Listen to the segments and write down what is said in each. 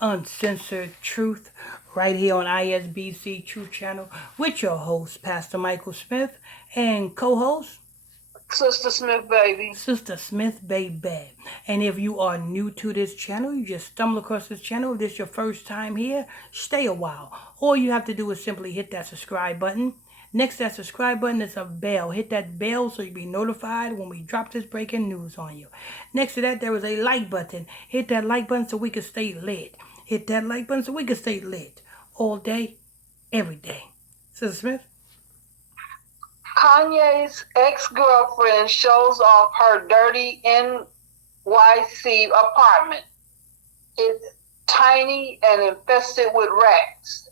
uncensored truth right here on ISBC Truth Channel with your host, Pastor Michael Smith, and co host, Sister Smith, baby. Sister Smith Baby. And if you are new to this channel, you just stumble across this channel, if this is your first time here, stay a while. All you have to do is simply hit that subscribe button. Next to that subscribe button is a bell. Hit that bell so you'll be notified when we drop this breaking news on you. Next to that, there is a like button. Hit that like button so we can stay lit. Hit that like button so we can stay lit all day, every day. Sister Smith? Kanye's ex-girlfriend shows off her dirty NYC apartment. It's tiny and infested with rats.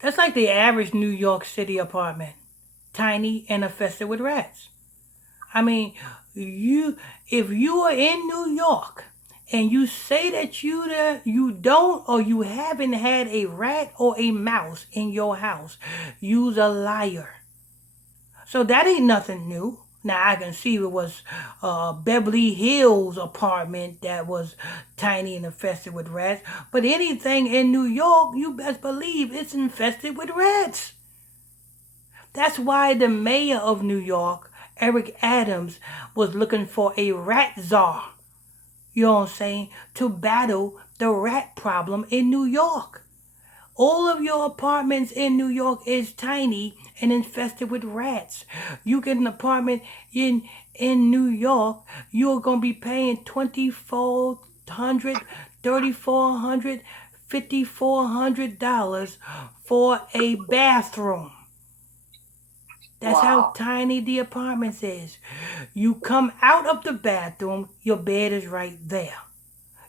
That's like the average New York City apartment. Tiny and infested with rats. I mean, if you are in New York and you say that you don't or you haven't had a rat or a mouse in your house, you's a liar. So that ain't nothing new. Now I can see it was Beverly Hills apartment that was tiny and infested with rats, but anything in New York, you best believe it's infested with rats. That's why the mayor of New York, Eric Adams, was looking for a rat czar. You know what I'm saying? To battle the rat problem in New York. All of your apartments in New York is tiny and infested with rats. You get an apartment in New York, you're gonna be paying $2,400, $3,400, $5,400 for a bathroom. That's how Wow. tiny the apartments is. You come out of the bathroom, your bed is right there.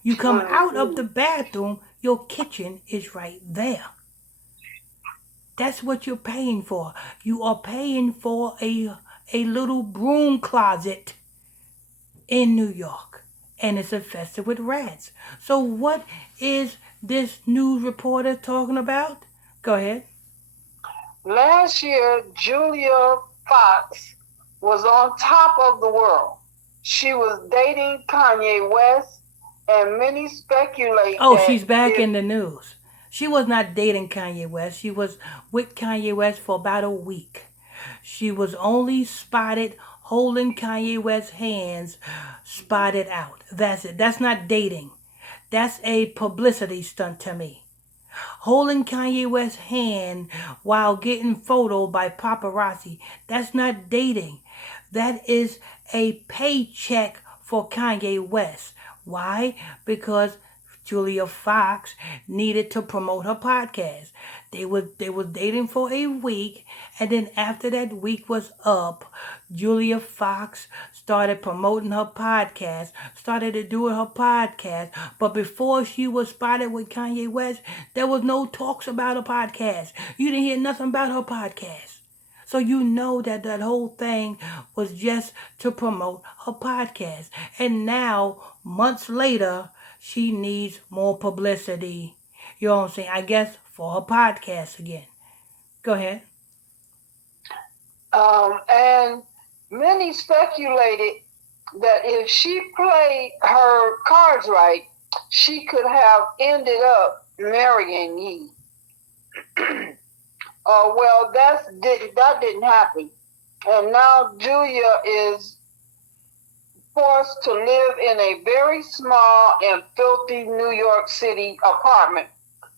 You come out of the bathroom, your kitchen is right there. That's what you're paying for. You are paying for a little broom closet in New York. And it's infested with rats. So what is this news reporter talking about? Go ahead. Last year, Julia Fox was on top of the world. She was dating Kanye West, and many speculate Oh, that she's back if in the news. She was not dating Kanye West. She was with Kanye West for about a week. She was only spotted holding Kanye West's hands, spotted out. That's it. That's not dating. That's a publicity stunt to me. Holding Kanye West's hand while getting photoed by paparazzi. That's not dating. That is a paycheck for Kanye West. Why? Because Julia Fox needed to promote her podcast. They were dating for a week, and then after that week was up, Julia Fox started promoting her podcast, started to do her podcast. But before she was spotted with Kanye West, there was no talks about her podcast. You didn't hear nothing about her podcast. So you know that that whole thing was just to promote her podcast. And now, months later, she needs more publicity. You know what I'm saying? I guess for her podcast again. Go ahead. and many speculated that if she played her cards right, she could have ended up marrying Ye. Well, that didn't happen, and now Julia is forced to live in a very small and filthy New York City apartment.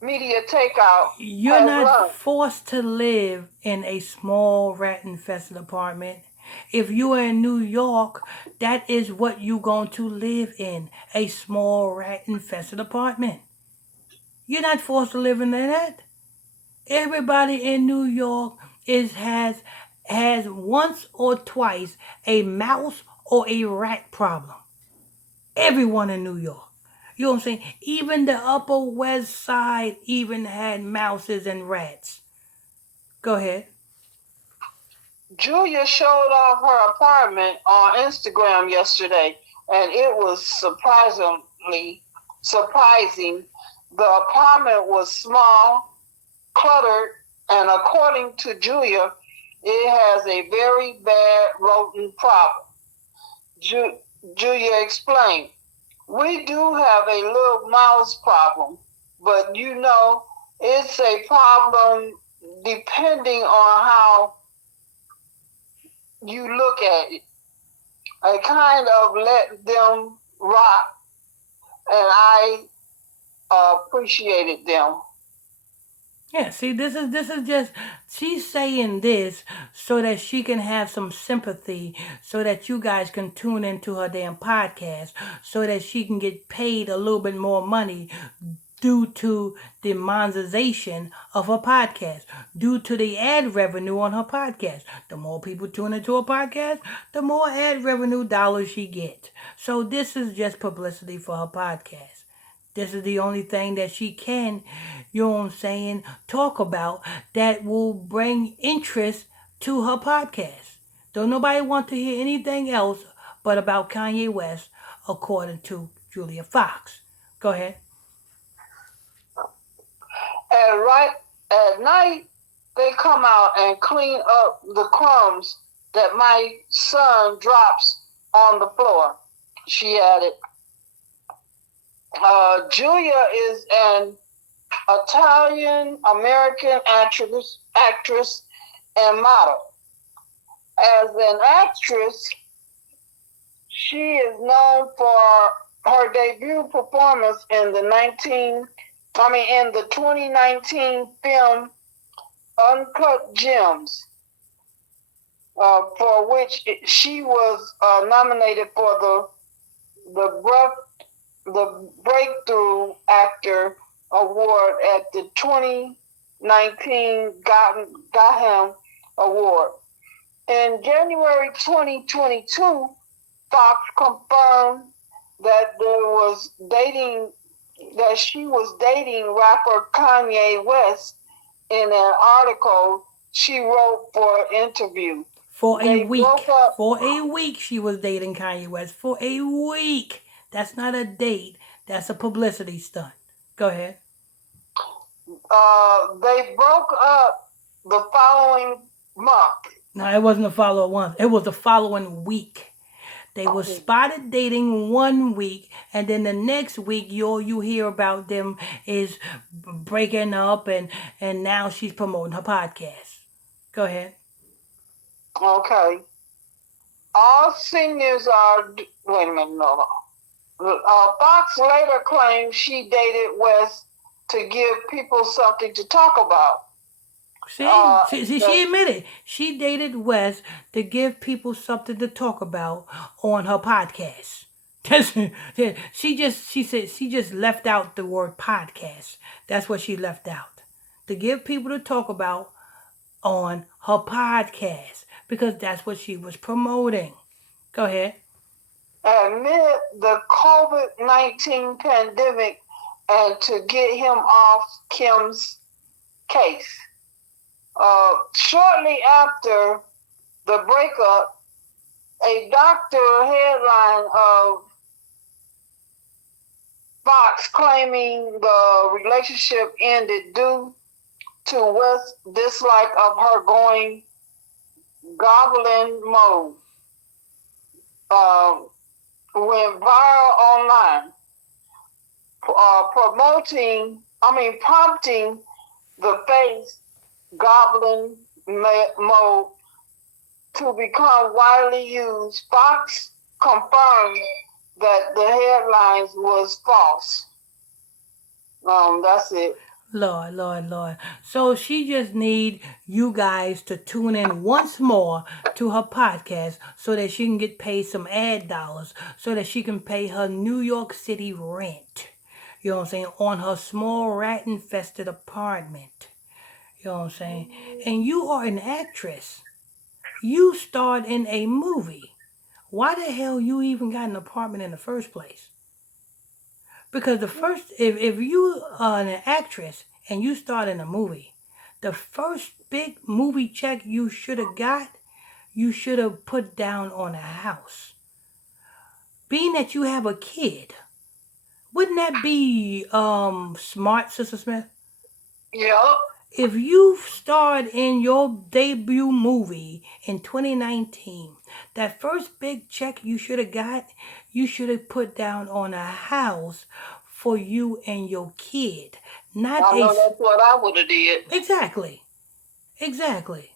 Media takeout You're has not run. forced to live in a small rat infested apartment. If you are in New York, that is what you're going to live in, a small rat infested apartment. You're not forced to live in that. Everybody in New York has once or twice a mouse or a rat problem. Everyone in New York. You know what I'm saying? Even the Upper West Side even had mouses and rats. Go ahead. Julia showed off her apartment on Instagram yesterday, and it was surprisingly surprising. The apartment was small, cluttered, and according to Julia, it has a very bad rodent problem. Ju- Julia explained, we do have a little mouse problem, but it's a problem depending on how you look at it. I kind of let them rock, and I appreciated them. Yeah, see, this is just she's saying this so that she can have some sympathy, so that you guys can tune into her damn podcast, so that she can get paid a little bit more money due to the monetization of her podcast, due to the ad revenue on her podcast. The more people tune into her podcast, the more ad revenue dollars she gets. So this is just publicity for her podcast. This is the only thing that she can, you know what I'm saying, talk about that will bring interest to her podcast. Don't nobody want to hear anything else but about Kanye West, according to Julia Fox. Go ahead. And right at night, they come out and clean up the crumbs that my son drops on the floor. She added, Julia is an Italian American actress and model. As an actress, she is known for her debut performance in the 2019 film Uncut Gems, for which she was nominated for the Breakthrough Actor Award at the 2019 Gotham Award. In January 2022, Fox confirmed that she was dating rapper Kanye West in an article she wrote for an interview. For a They week. broke up. For a week, she was dating Kanye West. For a week. That's not a date. That's a publicity stunt. Go ahead. They broke up the following month. No, it wasn't the following one. It was the following week. They were spotted dating 1 week, and then the next week, all you hear about them is breaking up, and now she's promoting her podcast. Go ahead. Okay. All seniors are. Wait a minute, no. Fox later claimed she dated West to give people something to talk about. She admitted she dated West to give people something to talk about on her podcast. She just left out the word podcast. That's what she left out. To give people to talk about on her podcast because that's what she was promoting. Go ahead. Amid the COVID-19 pandemic and to get him off Kim's case. Shortly after the breakup, a doctor headline of Fox claiming the relationship ended due to West's dislike of her going goblin mode. Went viral online, prompting the face goblin mode to become widely used. Fox confirmed that the headlines was false. That's it. Lord. So she just need you guys to tune in once more to her podcast so that she can get paid some ad dollars so that she can pay her New York City rent. You know what I'm saying? On her small rat infested apartment. You know what I'm saying? And you are an actress. You starred in a movie. Why the hell you even got an apartment in the first place? Because if you are an actress and you start in a movie, the first big movie check you should have got, you should have put down on a house. Being that you have a kid, wouldn't that be smart, Sister Smith? Yep. If you starred in your debut movie in 2019, that first big check you should have got, you should have put down on a house for you and your kid. Not I a. know that's what I would have did. Exactly. Exactly.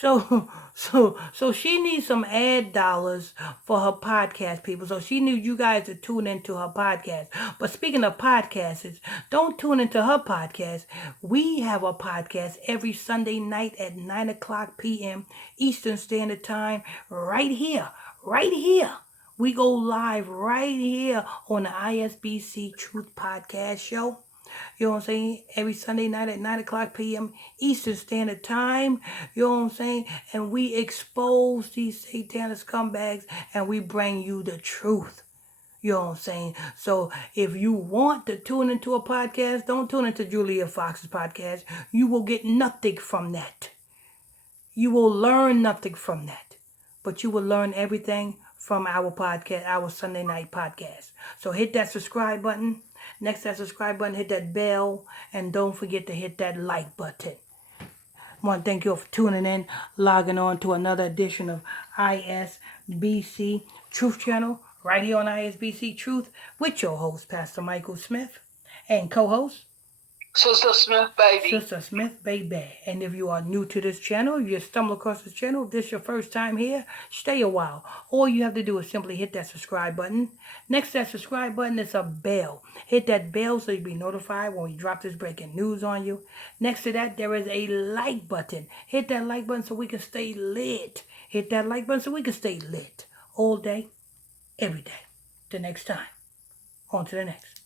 So, so she needs some ad dollars for her podcast, people. So she needs you guys to tune into her podcast. But speaking of podcasts, don't tune into her podcast. We have a podcast every Sunday night at 9 o'clock p.m. Eastern Standard Time, right here, right here. We go live right here on the ISBC Truth Podcast Show. You know what I'm saying? Every Sunday night at 9 o'clock p.m. Eastern Standard Time. You know what I'm saying? And we expose these satanic scumbags and we bring you the truth. You know what I'm saying? So if you want to tune into a podcast, don't tune into Julia Fox's podcast. You will get nothing from that. You will learn nothing from that. But you will learn everything from our podcast, our Sunday night podcast. So hit that subscribe button. Next to that subscribe button, hit that bell. And don't forget to hit that like button. I want to thank you all for tuning in, logging on to another edition of ISBC Truth Channel, right here on ISBC Truth, with your host, Pastor Michael Smith, and co-host, Sister Smith, baby. Sister Smith, baby. And if you are new to this channel, if you stumble across this channel, if this is your first time here, stay a while. All you have to do is simply hit that subscribe button. Next to that subscribe button is a bell. Hit that bell so you'll be notified when we drop this breaking news on you. Next to that, there is a like button. Hit that like button so we can stay lit. Hit that like button so we can stay lit all day, every day. Till next time. On to the next.